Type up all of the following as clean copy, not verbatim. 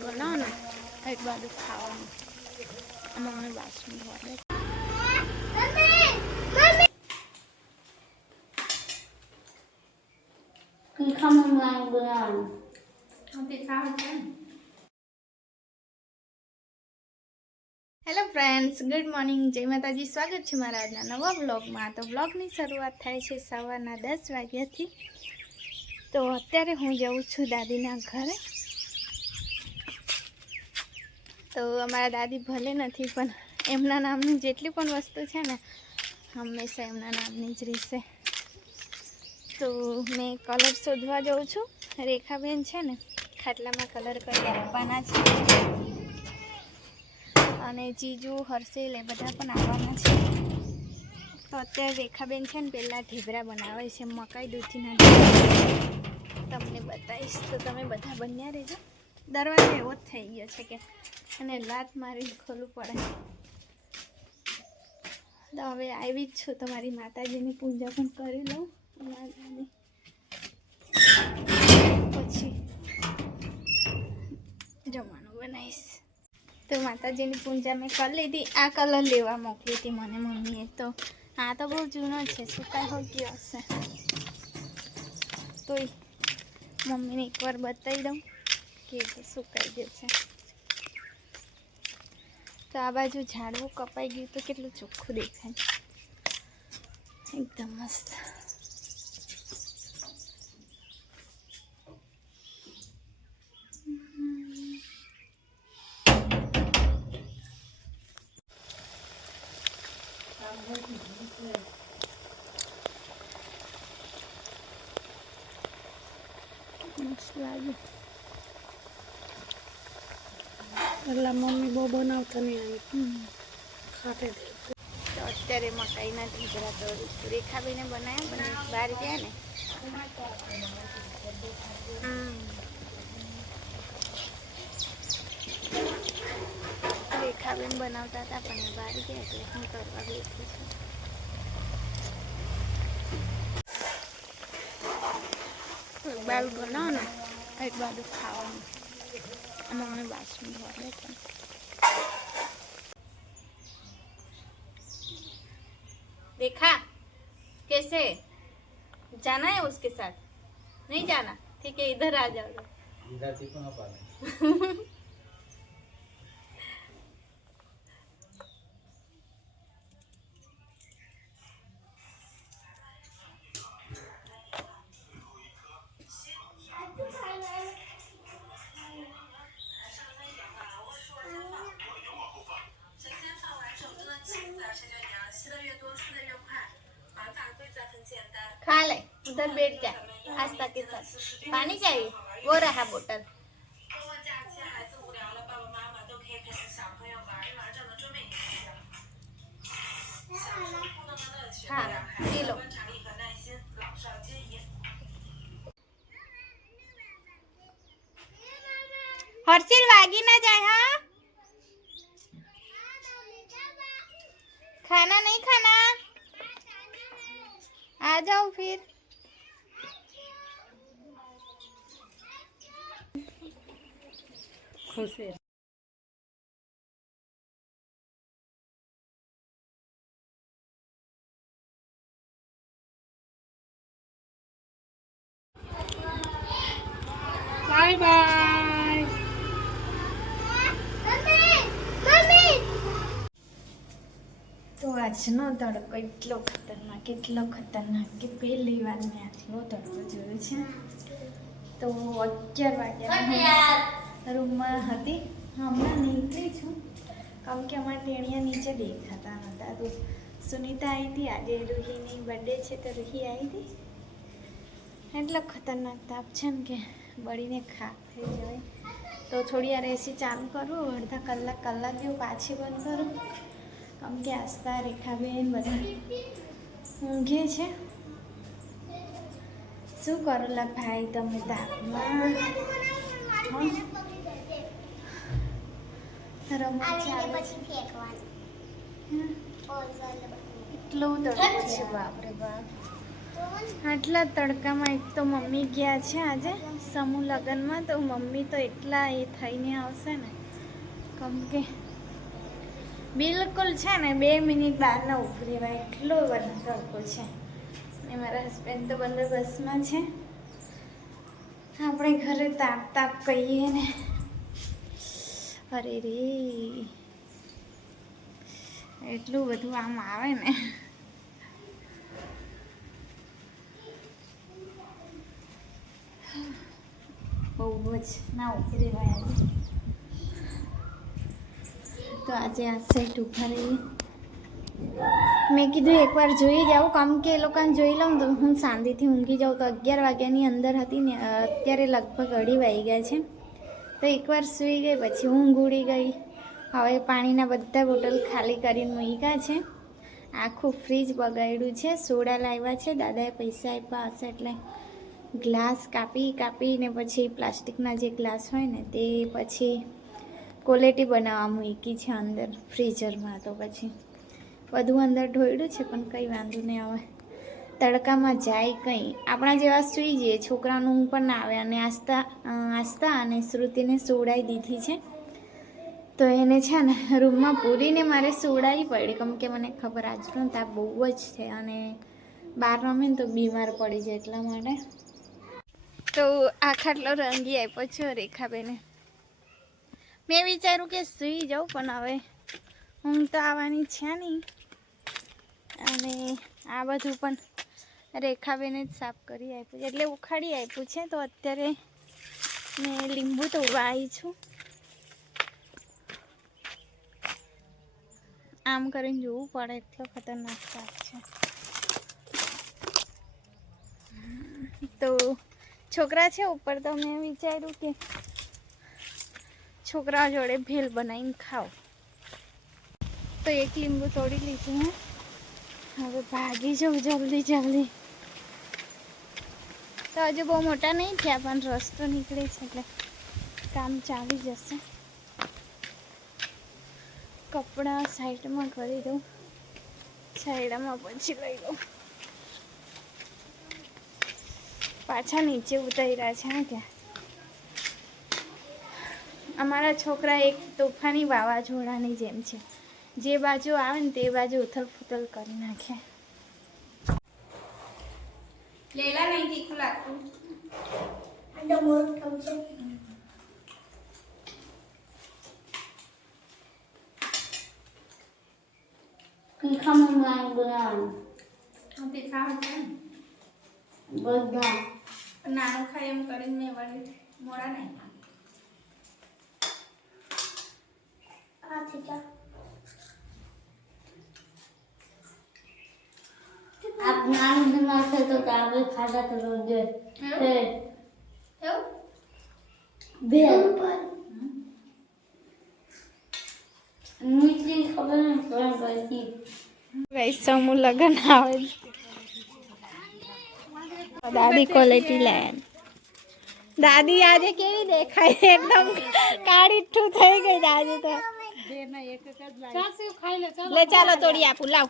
બનાવો ને એક બાજુ ખાવાનું મમ્મી બાસણ ધોવે હેલો ફ્રેન્ડ્સ, ગુડ મોર્નિંગ, જય માતાજી. સ્વાગત છે મારા આજના નવા વ્લોગમાં. તો વ્લોગની શરૂઆત થાય છે સવારના 10 વાગ્યાથી. તો અત્યારે હું જાઉં છું દાદીના ઘરે. તો અમારા દાદી ભલે નથી પણ એમના નામની જેટલી પણ વસ્તુ છે ને હંમેશા એમના નામની જ રહેશે. તો મેં કલર શોધવા જાઉં છું. રેખાબેન છે ને ખાટલામાં કલર કરી આપવાના છે અને જીજુ હર્ષિલ એ બધા પણ આવવાના છે. તો અત્યારે રેખાબેન છે ને પહેલાં ઢેબરા બનાવે છે, મકાઈ દૂધીના તમને બતાવીશ. તો તમે બધા બન્યા રહેજો. દરવાજો એવો જ થઈ ગયો છે કે અને લાત મારીને ખોલવું પડે. તો હવે આવી જ છું, તમારી માતાજીની પૂજા પણ કરી લઉં પછી જમવાનું બનાવીશ. તો માતાજીની પૂજા મેં કરી લીધી. આ કલર લેવા મોકલી હતી મને મમ્મીએ. તો આ તો બહુ જૂનો છે, સુકાઈ હો ગયો હશે. તોય મમ્મીને એકવાર બતાવી દઉં કે સુકાઈ ગયો છે. તો આ બાજુ ઝાડવું કપાઈ ગયું તો કેટલું ચોખ્ખું દેખાય, એકદમ મસ્ત. મસ્ત લાગે. એટલે મમ્મી બહુ બનાવતા નહીં આવી ખાતે દે. તો અત્યારે મકાઈના ઢીબરા તો રેખાબેને બનાવ્યા પણ બહાર ગયા ને. રેખાબેન બનાવતા હતા પણ બહાર ગયા એટલે હું કરવા બેઠી છું. એક બાજુ બનાવો ને એક બાજુ ખાવાનું મમ્મી બાસણ ધોવે પણ. देखा कैसे जाना है उसके साथ? नहीं जाना? ठीक है, इधर आ जाओ. इधर ठीक ना पाले. खा ले, उधर बैठ जा. आस्था के साथ पानी चाहिए, वो रहा बोतल. हाँ, पी लो. हर्षिल वागी ना जाए. हाँ, खाना नहीं खाना, आ जाओ फिर. खुश है. Bye bye. તો આજનો તડકો એટલો ખતરનાક કે પહેલી વાર મેં આટલો તડકો જોયો છે. તો 11 વાગ્યા રૂમમાં હતી, હમણાં નીકળી છું કારણ કે અમારા ટેણિયા નીચે દેખાતા નહોતા. તો સુનિતા આવી હતી, આજે રૂહીની બર્થડે છે તો રૂહી આવી હતી. એટલો ખતરનાક તાપ છે ને કે બળીને ખાક થઈ જાય. તો થોડી વાર એસી ચાલુ કરું, અડધા કલાક જેવું પાછી બંધ કરું કેમ કે આસ્था રેખાબેન બધા ઊંઘે છે. શું કરો લા ભાઈ તમે તાપમાં? એટલો તડકો છે, બાપરે બાપ. આટલા તડકામાં એક તો મમ્મી ગયા છે આજે સમૂહ લગ્નમાં, તો મમ્મી તો એટલા એ થઈને આવશે ને, કેમ કે બિલકુલ છે ને 2 મિનિટ બહાર ના ઉભી રહેવાય એટલો બધો તડકો છે. અને મારા હસબન્ડ તો બંદોબસ્તમાં છે. આપણે ઘરે તાપ તાપ કહીએ ને, અરે રે એટલું બધું આમ આવે ને. બહુ જ ના ઉભી રહેવાય આજે. તો આજે આ સાઈડ ઊભા રહીએ. મેં કીધું એકવાર જોઈ જાઉં, કેમ કે એ લોકોને જોઈ લઉં તો હું શાંતિથી ઊંઘી જાઉં. તો 11 વાગ્યાની અંદર હતી ને, અત્યારે લગભગ 2:30 વાગ્યા છે. તો એકવાર સૂઈ ગઈ, પછી ઊંઘ ઉડી ગઈ. હવે પાણીના બધા બોટલ ખાલી કરીને મૂક્યા છે. આખું ફ્રીજ બગાડ્યું છે. સોડા લાવ્યા છે, દાદાએ પૈસા આપ્યા હશે એટલે ગ્લાસ કાપીને પછી પ્લાસ્ટિકના જે ગ્લાસ હોય ને તે પછી ક્વોલિટી બનાવવા મૂકી છે અંદર ફ્રીઝરમાં. તો પછી બધું અંદર ઢોળ્યું છે, પણ કંઈ વાંધો નહીં આવે. તડકામાં જાય કંઈ, આપણા જેવા સૂઈ જઈએ, છોકરાનું ઊંઘ પણ ના આવે. અને આસ્તા અને શ્રુતિને સુવડાવી દીધી છે. તો એને છે ને રૂમમાં પૂરીને મારે સુવડાવી પડી, કેમ કે મને ખબર આજનો તાપ બહુ જ છે અને બહાર રમે ને તો બીમાર પડી જાય એટલા માટે. તો આ ખાટલો રંગી આપ્યો છે રેખાબેને. મેં વિચાર્યું કે સૂઈ જાઉં, પણ હવે ઊંઘ તો આવવાની છે નહીં. અને આ બધું પણ રેખાબેને જ સાફ કરી આપ્યું છે, એટલે ઉખાડી આપ્યું છે. તો અત્યારે મેં લીંબુ તોડવા આવી છું. આમ કરીને જોવું પડે, એટલો ખતરનાક સાપ છે. તો છોકરા છે ઉપર, તો મેં વિચાર્યું કે છોકરા જોડે ભેલ બનાવીને ખાઓ. તો એક લીંબુ તોડી લીધું હે. હવે ભાગી જાઉં જલ્દી. તો હજુ બહુ મોટા નહીં થયા, પણ રસ્તો નીકળે છે એટલે કામ ચાલી જશે. કપડાં સાઈડમાં કરી દઉં, સાઈડમાં પછી લઈ લઉં. પાછા નીચે ઉતાર્યા છે ને ત્યાં. અમારા છોકરા એક તોફાની વાવાઝોડાની જેમ છે, જે બાજુ આવે ને તે બાજુ ઉથલ ફૂથલ કરી નાખે. લેલા નહીં તીખું લાગતું. તીખા મંગાવી બનાવવાનું તીખા હતા ને બધા નાનું ખાય એમ કરીને મેં વળી મોડા નહીં. આપ નાનું દિમાગ છે તો આપણે ખાધા તો રોજ બે મીઠી ખબર નહીં કોણ કરતી. સમૂહ લગન આવે, દાદી ક્વોલિટી લે. દાદી આજે કેવી દેખાય, એકદમ કાળીઠું થઈ ગઈ દાદી તો. લે ચાલો તોડી આપું, લાવ.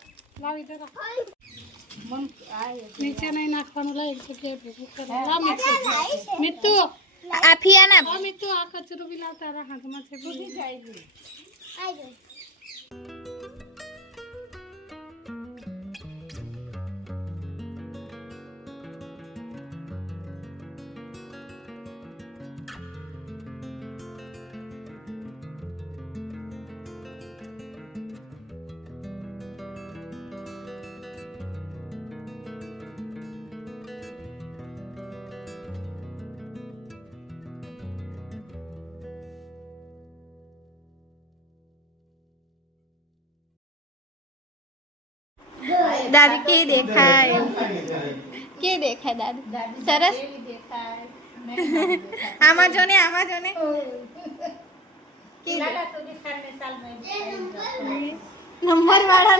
નીચે નહીં નાખવાનું, લઈ મીઠું આ ફિયાના મીઠું આ કચરું બી લાવતા રાખા તમારે ભૂલી જાય. દાદી કે દેખાય, કે દેખાય દાદી સરસ. આમાં જો ને, આમાં જો ને, નંબર વાળા